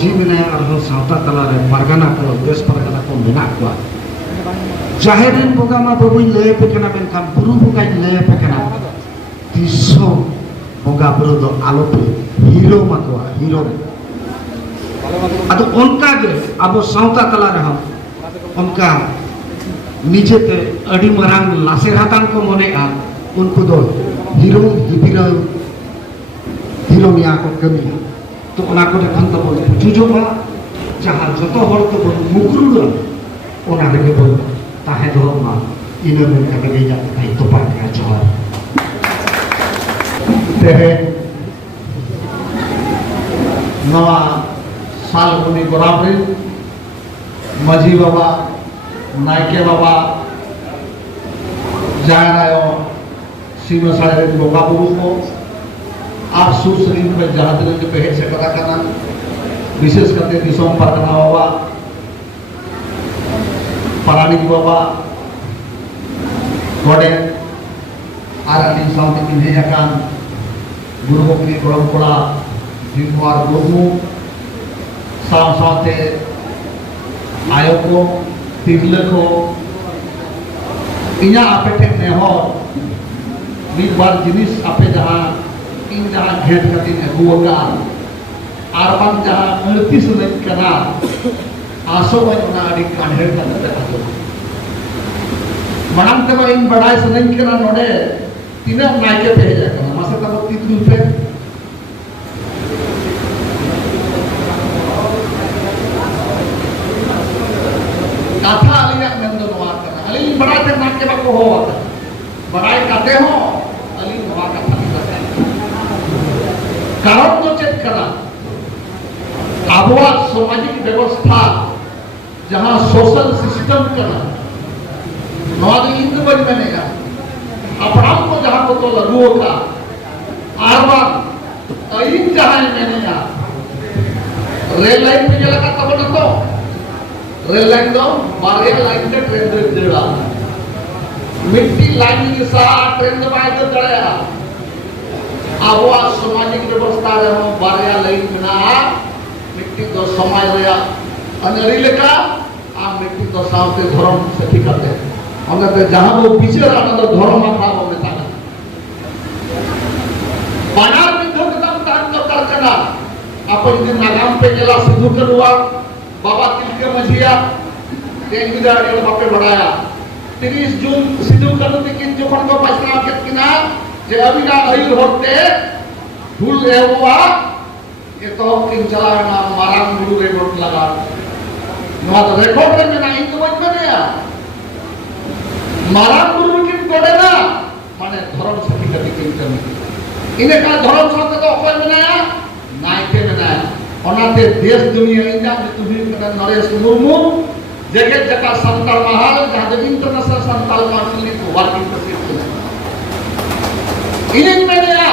जी मेना और सावता तला रे परगना को देश परगना को मेना को जाहेरिन बोगा मा बबुई ले पे कना बेन काम बुरु बोगा ले पे कना तिसो बोगा बुरु दो आलो पे हीरो मा को हीरो अतो उनका के अब सावता तला रे हम उनका नीचे ते अड़ी मरांग लासे रातान को मने आ उनको दो हीरो हीरो मिया को कमी तो ओना को देखन तो बोल जुजुमा जहां जतो हर तो बोल मुकुरुला ओना रे बोल ताहे दो मा इने में का के जा kai तो पा का जवार तेरे नवा साल उनी बराबर मजी बाबा नायके बाबा जायरायो सीमा सारे बोगा बुरु को आप सुसरीन पर जहाँ दिन के पहले से करा करना विशेष करते दिसों पर करना बाबा परानिक बाबा गोडे आरानी साउंड की भेजाकान गुरु की परंपरा जिनवार गुरु साव सावते आयोको तिरले को इन्या आपे टेक ने हो मिल बार जिनिस आपे जहाँ इन जहाँ घेर करती है गुवगा आरबान जहाँ अड़तीस दिन करा आसो में उन्हें अड़ी कांढेर करते हैं मनाम ते इन बड़ा सदन के ना नोडे तीनों नायके पे है करना मासे तब तीन पे कथा अली या नंदन वार करना अली बड़ा ते नायके बाको हो बड़ा कहते हो अली नवा कथा कारण तो चेक करा आबुआ सामाजिक व्यवस्था जहां सोशल सिस्टम करा नवादी इंद बन बनेगा अपराध को जहां को तो लगू होगा आरबार अइन जहां बनेगा रेल लाइन पे लगा तब न तो रेल लाइन दो बारे लाइन के ट्रेन दे देड़ा मिट्टी लाइन के साथ ट्रेन दे बाय तो चढ़ाया आबुआ सामाजिक व्यवस्था रे हो बारे लाइन में ना मिट्टी दो समाज रे अनरी लेका आ मिट्टी दो सावते धर्म से ठिकाते हमने जहां वो पीछे रहना तो धर्म में खराब होने था बाजार में धोख दम तान तो कर चला अपन दिन नागाम पे गेला सिद्धू करवा बाबा तिल के मझिया तेल गुजारी बापे बढ़ाया 30 जून सिद्धू करने की जो को फैसला कितना जे अभी ना अहिल होते भूल रहे हुआ ये तो किन चला ना मारा गुरु रे नोट लगा ना तो रिकॉर्ड में ना इनको मत बनेया मारा गुरु किन कोडे ना माने धर्म सती कति किन कमी इने का धर्म साथ तो कोई बनाया नायके बनाया ओनाते देश दुनिया इंडिया में तुही कना नरेश मुर्मू जगह जगह संताल महाल जहां इंटरनेशनल संताल काउंसिल को वर्किंग प्रेसिडेंट इने मेना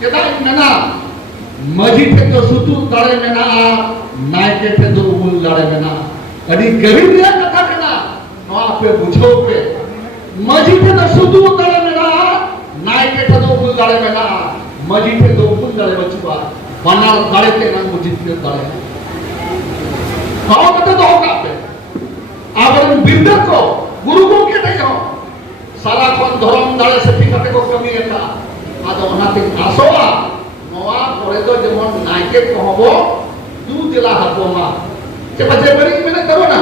केदा मेना मजी थे तो सुतु दड़े मेना नायके थे तो उमुल दड़े मेना अडी गरीब रे कथा कना नो आपे बुझो पे मजी थे तो सुतु दड़े मेना नायके थे तो उमुल दड़े मेना मजी थे तो उमुल दड़े बचुआ बना दड़े के ना मुजित के दड़े काओ कते तो होगा पे आवरण बिल्डर को गुरु को के नहीं हो सारा कौन धर्म दड़े से ठिकाते को कमी है का आदो ओनाते आसोवा नवा परे तो जेमन नायके कहबो दू जिला हबोमा के बजे बरी में करो ना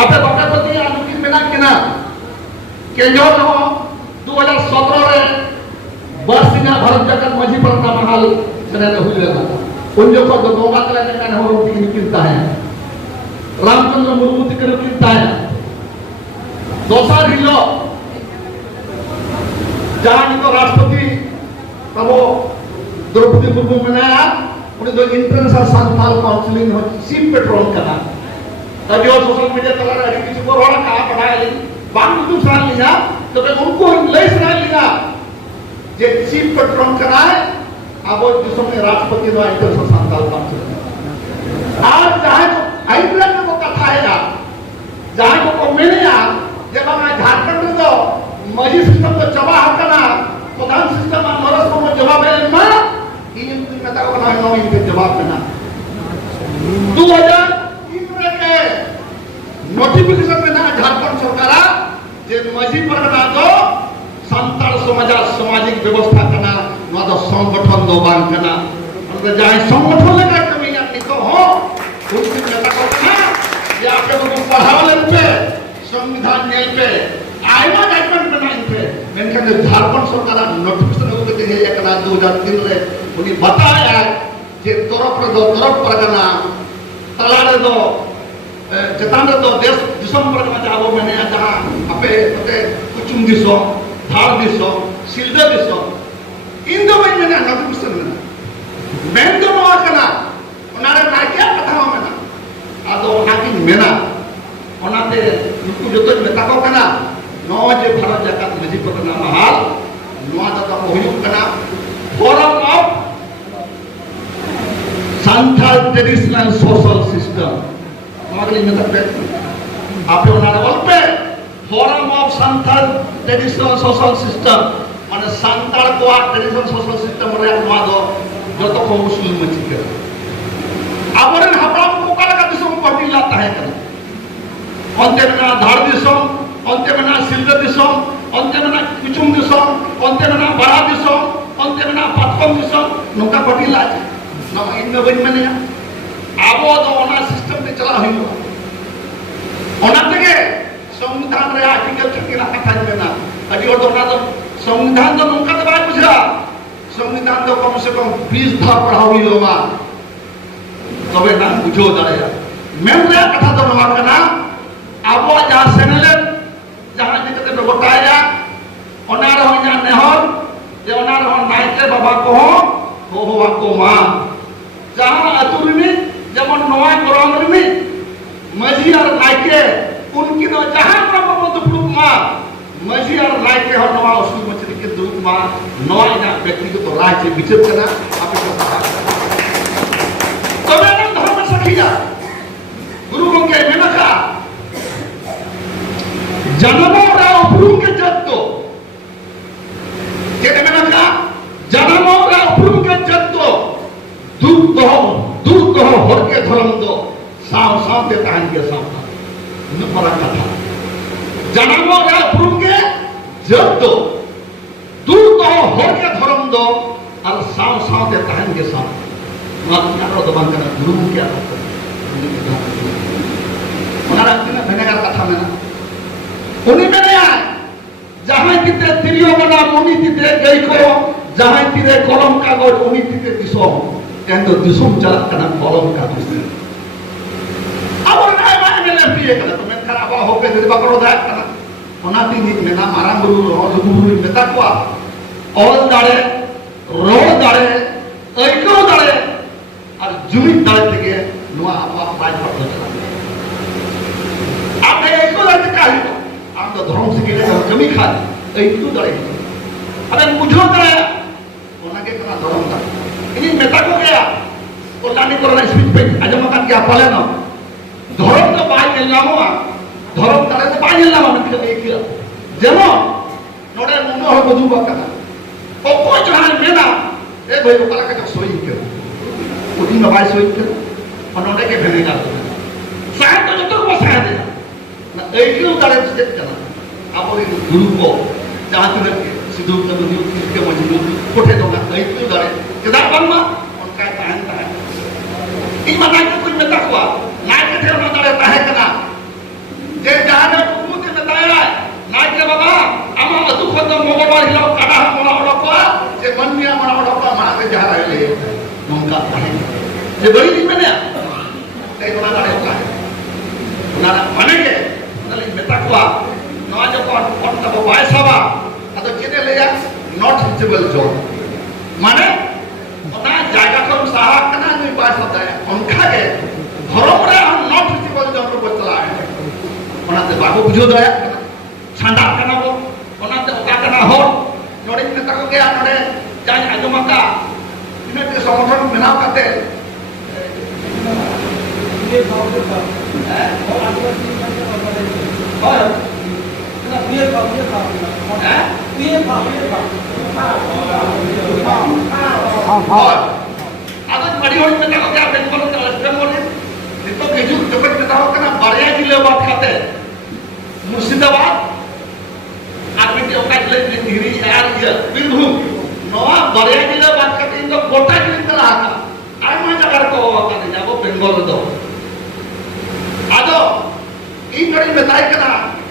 आपे बकापति अनुकिन में ना केना केजो हो 2017 रे बरसिंगा भारत जगत मझी परना महाल चने हुलेगा उन जो को दोगा तले ने काने हो रोटी निकलता है रामचंद्र मुर्मू तिकर किनता है दोसा हिलो जहां को राष्ट्रपति तब द्रौपदी मुर्मू बनाया उन्हें तो इंटरनेशनल संथाल काउंसिलिंग हो चीफ पेट्रोल करना तब जो सोशल मीडिया चला रहा है किसी को रोड़ा कहाँ पढ़ाया लेकिन बांग तो सराल लिया तो मैं उनको ले सराल लिया जे चीफ पेट्रोल करना है अब वो जिसमें राष्ट्रपति द्वारा इंटरनेशनल संथाल काउंसिलिंग आज जहाँ को हाइब्रिड को कथा है जहाँ को मैंने जब हमारे झारखंड में तो मजी सिस्टम तो जवाब करना प्रधान सिस्टम नरस को जवाब है मां इन मेता को ना नो इन जवाब देना 2003 के नोटिफिकेशन में ना झारखंड सरकार जे मजी परगना दो संताल समाज सामाजिक व्यवस्था करना ना तो संगठन दो बांग करना और जाए संगठन लगा कमी यानी तो हो उनकी मेता को ना या आपके को पढ़ाओ ले पे संविधान नेल पे आईना जजमेंट बनाइन पे मेनका जो झारखंड सरकार नोटिफिकेशन को कहते हैं एक ना 2003 रे उन्हें बताया जे तरफ परगना तलाड़े दो चेतान दो देश दिसम परगना जाबो मैंने जहां अपे पते कुचुम दिसो धार दिसो सिल्दे दिसो इन दो मैंने नोटिफिकेशन में मैं दो नवा कना उनारे नाइके कथा में आदो नाकिन मेना ओनाते नुकु जतो मेता को कना नो जे भारत जाकात मजी परगना महाल नवा दता होयु कना forum of Santhal traditional social system नवागली में तक आपे ओनारे बोलपे forum of Santhal traditional social system माने संथाल को ट्रेडिशनल सोशल सिस्टम रे नवा दो जतो को मुस्लिम मची के आबरन हपराम को काला का दिसम पटी लाता है कना अंते में ना धार दिसम अंते में ना सिल्द दिसम अंते में ना कुचुम दिसम अंते में ना बड़ा दिसम अंते में ना पतकम दिसम नुका पटी लाज ना इन में बन मने आबो दो ओना सिस्टम ते चला हइलो ओना तके संविधान रे आर्टिकल 30 कथा में ना अडी और दोना तो संविधान तो नुका तो बाय बुझा संविधान तो कम से कम 20 धा पढ़ावी होगा तबे ना बुझो दाया मेन रे कथा तो नवा कना आबो जा सेनेले जहां जिते पे बताया ओनार हो जा नेहर जे ओनार हो नाइके बाबा को हो को मा जहां अतुरनी जेमन नवा करमरनी मजी और नाइके उनकी न जहां प्रभु दुपुर मा मजी और नाइके हो नवा उसु मचरी के दुप मा नवा ना व्यक्तिगत तो राज्य विचेत कना आपे तबे न धर्म सखिया गुरु गंगे मेनका जन्मों रा उपरुम के जत्तो के मेनका जन्मों रा उपरुम के जत्तो दूर तो हर के धर्म दो साव साव ते तान के साव न परा कथा जन्मों रा उपरुम के जत्तो दूर तो हर के धर्म दो और साव साव ते तान के साव मत यारो तो बंद करना गुरु क्या ओनारा किना भेनेगार कथा में ना उनी मेने जहां तिते तिरियो बना मुनि तिते गई को जहां तिरे कलम कागज उनी तिते दिसम एंतो दिसम चला कना कलम कागज अब ना माने लेपी कना तो मैं खराब हो के दे बकरो दा कना ओना तिनी मेना माराम गुरु रो गुरु मेता को ऑल दाड़े रो दाड़े ऐको दाड़े और जुमित दाड़े থেকে নোয়া আপা বাজ পড়তে চলা আপনি ऐको दाड़े का ही हम तो धर्म से के कमी खा ऐको दाड़े अबे मुझो दाड़े ओना के कना धर्म दा इन मेता को गया और लानी कोरोना स्पीच पे आजम का क्या पाले ना धर्म तो बाय गेलामो धर्म दाड़े तो बाय गेलामो मतलब एक जेमो नोडे मुनो हो बदु बकना ओ कोई जहां मेना ए भाई को काला के सोई के उठी में बाय सोई के और नोडे के भेने का शायद तो तो वो शायद ना ऐको दाड़े से करना आप गुरु को जहां तक सिद्धू के बुद्धि के मजबूत कोठे दो ना ऐको दाड़े केदार बम्मा उनका तान है ई मना के कोई मेता हुआ ना के थे ना दाड़े ताहे कना जे जहां को मुते बताया ना के बाबा आमा दुख तो मोगलवार हिलो काटा मोला ओडको जे मन्या मोला ओडको मा के जा रहे उनका ताहे ये बड़ी दिन में ना ते कोना दाड़े होता है ना माने के नली मेता को नवा जो कोन तब वायसावा तो केने ले नॉट रिचेबल जोन माने ओना जायगा को साहा कना नहीं पास होता है उनका के धर्म रे हम नॉट रिचेबल जोन को चला है ओना ते बाबू बुझो दया छांडा कना वो ओना ते ओका कना हो नोडे मेता को गया नोडे जाय आजमका इने के संगठन बनाव करते ये बाबू का है और आदिवासी और ना ये बाबू का है ये बाबू का और आदत बड़ी होने में देखो क्या बेंगल का बेंगल नितो किजु जगत में देखो करना बारिया जिले बात खाते मुर्शिदाबाद आदमी के औकात ले धीरे यार ये बिरभूम नवा बारिया जिले बात खाते इनको कोटा जिले तरह आता आई मैं जगह को होगा नहीं जाबो बेंगल दो आदो इन कड़ी में ताई करना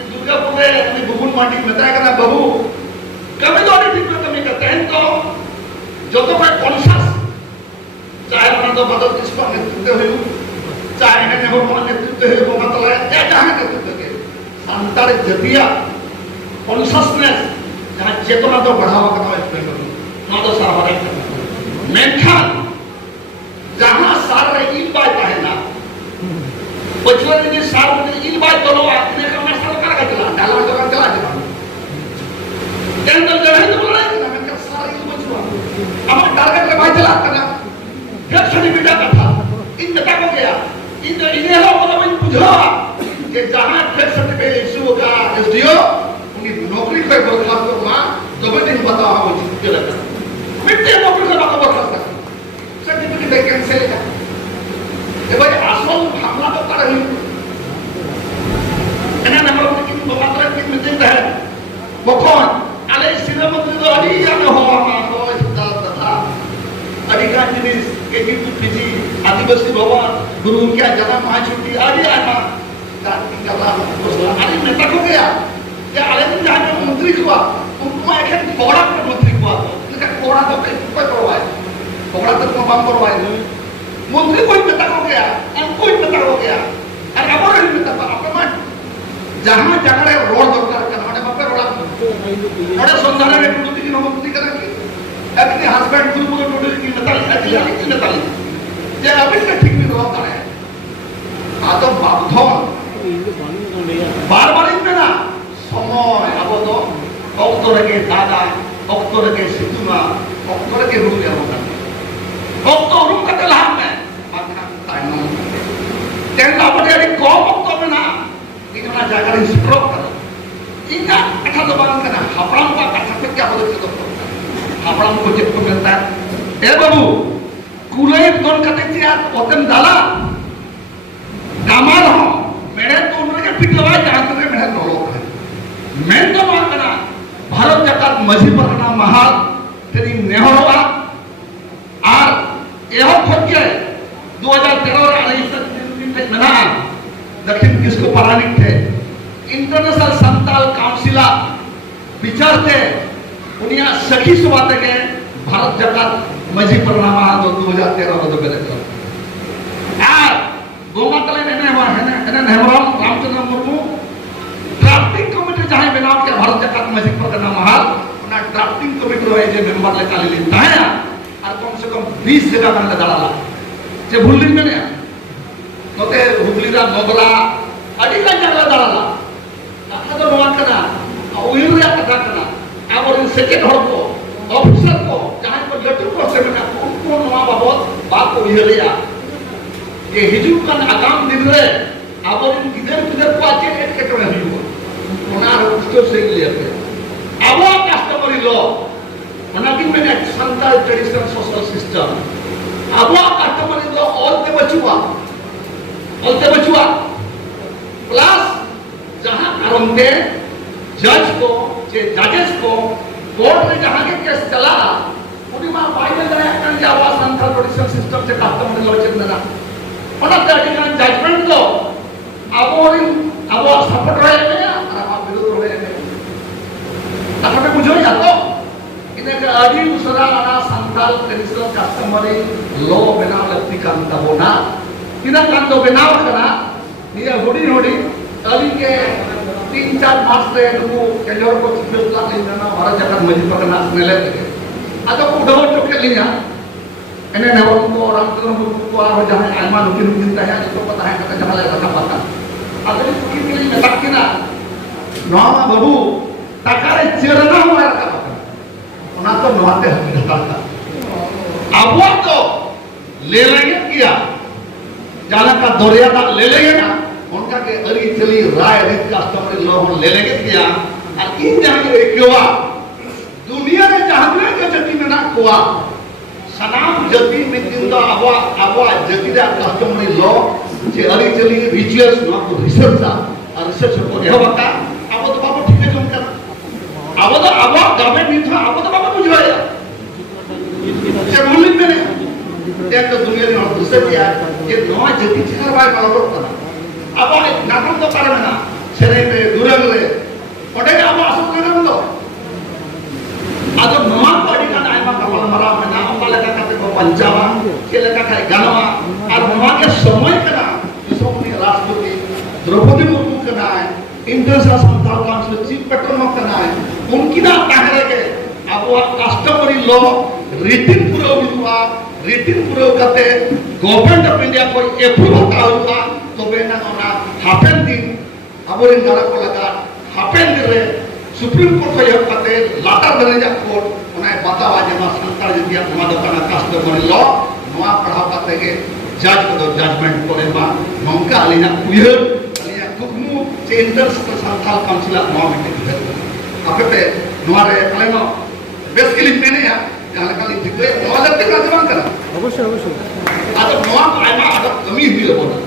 दुर्गापुर में अपनी बुबुन माटी में ताई करना बहू कभी तो नहीं ठीक में कमी करते हैं तो जो तो मैं कॉन्शियस चाहे अपना तो बदल किसको नेतृत्व हो चाहे इन्हें हो मान नेतृत्व हो मतलब है या जहाँ नेतृत्व के संतार जतिया कॉन्शियसनेस जहाँ चेतना तो बढ़ावा करना है इसमें ना तो सारा करना मेंखान जहाँ सारे इन बात है ना बचपन में सारे में इन बात तो लोग इन्हें करना सारा का चला डाला तो कर चला कैंडल जड़े तो बोला है ना मैं सारे इन बचवा हमारा टारगेट ले भाई चला करना फिर छड़ी बिटा का था इन बता को गया इन इन्हें हो मतलब इन बुझा कि जहाँ फिर सर्टिफिकेट इशू होगा एसडीओ उनकी नौकरी कोई बर्खास्त को मां तो भी नहीं बता वो चीज लगा मिट्टी नौकरी का बात बर्खास्त कर सर्टिफिकेट दे कैंसिल है ये भाई आसल हमला तो कर रही है ना नंबर की बात रख के मिलते है वो कौन आले सिने मंत्री तो अड़ी जाने हो मां को इसका तथा अधिकार जिनिस केजीपी पीजी आदिवासी भवन गुरु क्या जन्म महाछुट्टी आदि आना जाति कला आदि नेता को गया ये आले दिन जाने मंत्री हुआ उनको एक कोड़ा का मंत्री हुआ इनका कोड़ा तो कोई करवाए कोड़ा तो काम करवाए मंत्री कोई नेता को गया हमको कोई नेता हो गया अरे अब और नेता पर अपमान जहां जगह रोड दरकार करना हमारे बाप रोड बड़े संधान में टूटी की नौकरी करेंगे अपने हस्बैंड खुद को टोटल की नताली ये अभी तक ठीक नहीं होता है आ तो बाबधन बार-बार इनमें ना समय अब तो ऑक्टोबर के दादा ऑक्टोबर के सितुमा ऑक्टोबर के रूम या होगा ऑक्टोबर रूम का तलाब में माखा टाइम केंद्र बड़े अभी कौन ऑक्टोबर में ना इतना जाकर स्ट्रोक करो इनका अच्छा तो बात करना हपराम का कथा पे क्या बोलते तो हपराम को जब को मिलता है ए बाबू कुले दोन कते चिया ओतन दाला कामाल हो मेरे तो उन्होंने पिट लवाए जहां तक मेरे नौलो है मैं तो बात करना भारत जगत मजी परगना महाल तेरी नेहरवा और यह खुद के 2013 और 2019 में ना दक्षिण किसको परानिक थे इंटरनेशनल संताल काउंसिल विचारते उनिया सखी सुवाते के भारत जगत मजी परिणाम दो 2013 में बेले कर यार गोमा तले ने हेमराम रामचंद्र मुर्मू ड्राफ्टिंग कमेटी जहां बनाव के भारत जगत मजी परिणाम हाल उना ड्राफ्टिंग कमेटी रहे जे मेंबर ले काली लेता है और कम से कम 20 जगह में दाड़ा जे भूल दिन में ने नोते हुबली दा मोगरा अडी का जगह दाड़ा कथा तो नवा कना उइरिया कथा कना और सेकेंड हर को ऑफिसर को जहां को लेटर को से में उनको नवा बाबत बात को उइरिया ये हिजुक का आगाम दिन रे अब इन किधर को आके एक के करे हुआ ओना उसको से लेते अब कस्टमरी लॉ ओना की में संताल ट्रेडिशनल सोशल सिस्टम अब कस्टमरी लॉ ऑलते बचुआ प्लस जहां करमते जज को जे जजेस को कोर्ट में जहां के केस चला उनी मा बाइबल दया कर जावा संताल ट्रेडिशनल सिस्टम से कस्टमरी लॉ चेतना ओना दैट जजमेंट दो अब सपोर्ट रहे हैं और आप विरोध रहे हैं तब मुझे जातो इन्हें अभी दूसरा आना संताल ट्रेडिशनल कस्टमरी लॉ बनाव लगती कांता होना किना कांतो बनाव करना ये होड़ी अली के 3-4 मास से को केलोर को चिपला लेना भारत जगत मजी पकना नेले लगे अतो उडो चोके लिया इन्हें नवम को रामचंद्र मुर्मू को और जहां आलमा नुकिन है इसको पता है कथा जहां लगा पता अगली कुकी के लिए ताकिना नवा बाबू ताकारे चेरना हमारा का पता उना तो नवाते हम ढका अब तो ले लेंगे किया जाना का दौरिया का ले लेंगे ना उनका के अरी चली राय रित कस्टमर लोग ले लेंगे किया और इन जहां के क्यों दुनिया रे जहां के जाति में ना कोआ सनाम जाति में दिन दा आवा जाति दा कस्टमरी लॉ जे अली चली रिचुअल्स ना को रिसर्च और रिसर्च को एहवाका अब तो बाबा ठीक है जोन कर अब तो आवा गवर्नमेंट नहीं था अब तो बाबा बुझाया जे रूलिंग में देख तो दुनिया ने और दूसरे दिया ये नौ जाति चार बार मालूम पड़ता अब नाटक तो पारे में ना सेरे में दूरंग रे ओटे अब आसुक ना बंदो आदो नवा पार्टी का नाम का मरा में ना वाला का करते को पंजाबा के लगा खाए गानवा और नवा के समय का जो अपने राष्ट्रपति द्रौपदी मुर्मू का ना है international Santhal council chief petrol का ना है उनकी ना ताहरे के अब वो कस्टमरी लॉ रिटिन पूरा हुआ रिटिन पूरा करते गवर्नमेंट ऑफ इंडिया को अप्रूवल का हुआ तो बेना ना हाफेन दिन अब इन गारा को लगा हाफेन दिन रे सुप्रीम कोर्ट को यह करते लाटा दर्जा कोर्ट उन्हें बतावा जमा संतार जतिया हमारे का कस्टमरी लॉ नवा पढ़ा पाते के जज को तो जजमेंट करे बा नौका अलिना उयर अलिना कुकमु जे इंटरनेशनल संथाल काउंसिल नवा मीटिंग है आपे नवारे अलेनो बेसिकली मैंने या जहां का लिख दिए नवा लगते का जवान करा अवश्य अवश्य आदो नवा आइमा आदो कमी हुई हो ना